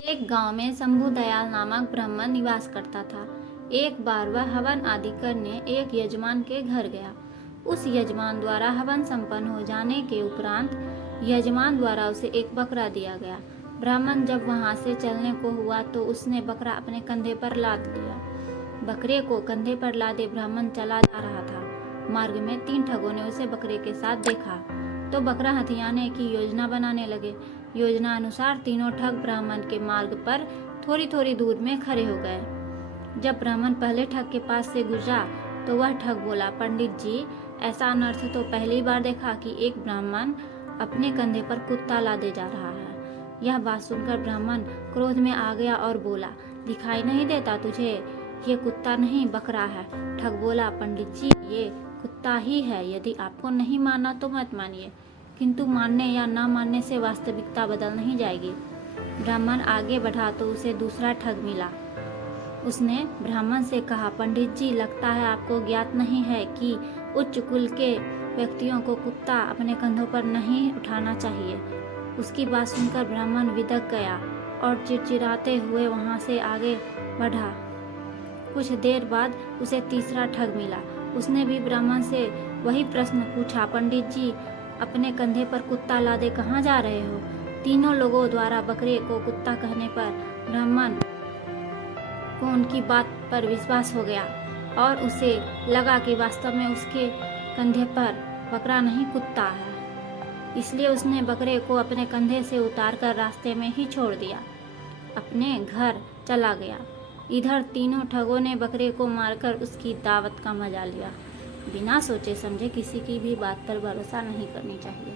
एक गांव में शंभु दयाल नामक ब्राह्मण निवास करता था। एक बार वह हवन आदि करने एक यजमान के घर गया। उस यजमान द्वारा हवन संपन्न हो जाने के उपरांत यजमान द्वारा उसे एक बकरा दिया गया। ब्राह्मण जब वहां से चलने को हुआ तो उसने बकरा अपने कंधे पर लाद लिया। बकरे को कंधे पर लादे ब्राह्मण चला जा रहा था। मार्ग में 3 ठगों ने उसे बकरे के साथ देखा तो बकरा हथियाने की योजना बनाने लगे। योजना अनुसार तीनों ठग ब्राह्मण के मार्ग पर थोड़ी थोड़ी दूर में खड़े हो गए। जब ब्राह्मण पहले ठग के पास से गुजरा तो वह ठग बोला, पंडित जी, ऐसा अनर्थ तो पहली बार देखा कि एक ब्राह्मण अपने कंधे पर कुत्ता लादे जा रहा है। यह बात सुनकर ब्राह्मण क्रोध में आ गया और बोला, दिखाई नहीं देता तुझे? ये कुत्ता नहीं बकरा है। ठग बोला, पंडित जी, ये कुत्ता ही है। यदि आपको नहीं माना तो मत मानिए, किंतु मानने या न मानने से वास्तविकता बदल नहीं जाएगी। ब्राह्मण आगे बढ़ा तो उसे दूसरा ठग मिला। उसने ब्राह्मण से कहा, पंडित जी, लगता है आपको ज्ञात नहीं है कि उच्च कुल के व्यक्तियों को कुत्ता अपने कंधों पर नहीं उठाना चाहिए। उसकी बात सुनकर ब्राह्मण विदक गया और चिड़चिड़ाते हुए वहां से आगे बढ़ा। कुछ देर बाद उसे तीसरा ठग मिला। उसने भी ब्राह्मण से वही प्रश्न पूछा, पंडित जी, अपने कंधे पर कुत्ता लादे कहाँ जा रहे हो? तीनों लोगों द्वारा बकरे को कुत्ता कहने पर ब्राह्मण को उनकी बात पर विश्वास हो गया और उसे लगा कि वास्तव में उसके कंधे पर बकरा नहीं कुत्ता है। इसलिए उसने बकरे को अपने कंधे से उतारकर रास्ते में ही छोड़ दिया, अपने घर चला गया। इधर तीनों ठगों ने बकरे को मारकर उसकी दावत का मजा लिया। बिना सोचे समझे किसी की भी बात पर भरोसा नहीं करनी चाहिए।